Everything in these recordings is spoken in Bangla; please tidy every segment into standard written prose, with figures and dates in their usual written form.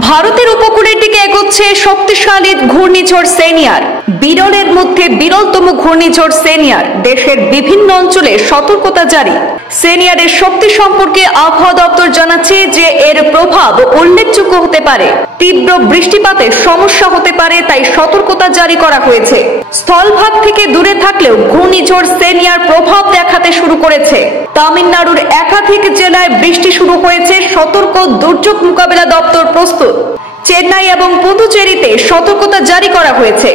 ভারতের উপকূলের দিকে এগোচ্ছে শক্তিশালী ঘূর্ণিঝড় সেনিয়ার। বিরলের মধ্যে বিরলতম ঘূর্ণিঝড় সেনিয়ার। দেশের বিভিন্ন অঞ্চলে সতর্কতা জারি। সেনিয়ারের শক্তি সম্পর্কে আবহাওয়া দপ্তর জানাচ্ছে যে এর প্রভাব উল্লেখযোগ্য হতে পারে। তীব্র বৃষ্টিপাতের সমস্যা হতে পারে, তাই সতর্কতা জারি করা হয়েছে। স্থলভাগ থেকে দূরে থাকলেও ঘূর্ণিঝড় সেনিয়ার প্রভাব দেখাতে শুরু করেছে। তামিলনাড়ুর একাধিক জেলায় বৃষ্টি শুরু হয়েছে। সতর্ক দুর্যোগ মোকাবিলা দপ্তর প্রস্তুত। চেন্নাই এবং পুদুচেরিতে সতর্কতা জারি করা হয়েছে।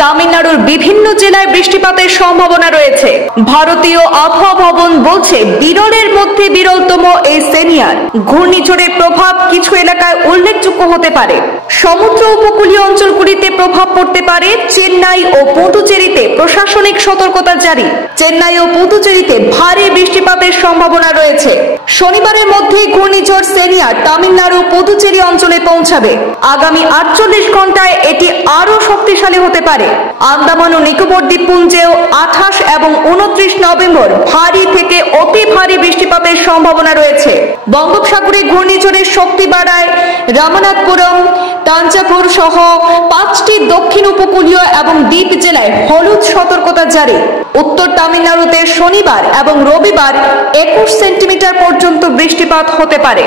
তামিলনাড়ুর বিভিন্ন জেলায় বৃষ্টিপাতের সম্ভাবনা রয়েছে। ভারতীয় আবহাওয়া ভবন বলছে বিরলের মধ্যে বিরলতম এই সেনিয়ার ঘূর্ণিঝড়ের প্রভাব কিছু এলাকায় উল্লেখযোগ্য হতে পারে। সমুদ্র উপকূলীয় অঞ্চলগুলিতে প্রভাব পড়তে পারে। চেন্নাই ও পুদুচেরিতে প্রশাসনিক সতর্কতা জারি। চেন্নাই ও পুদুচেরিতে ভারী বৃষ্টিপাতের সম্ভাবনা রয়েছে। শনিবারের মধ্যে ঘূর্ণিঝড় সেনিয়ার তামিলনাড়ু পুদুচেরি অঞ্চলে পৌঁছাবে। আগামী 48 ঘন্টায় এটি আরো শক্তিশালী হতে পারে। আন্দামান ও নিকোবর দ্বীপপুঞ্জেও 28 এবং 29 নভেম্বর ভারী থেকে অতি ভারী বৃষ্টিপাতের সম্ভাবনা রয়েছে। বঙ্গোপসাগরে ঘূর্ণিঝড়ের শক্তি বাড়ায় রামানাথপুরম, তাঞ্জাভুর সহ 5টি দক্ষিণ উপকূলীয় এবং দ্বীপ জেলায় হলুদ সতর্কতা জারি। উত্তর তামিলনাড়ুতে শনিবার এবং রবিবার 21 সেন্টিমিটার পর্যন্ত বৃষ্টিপাত হতে পারে।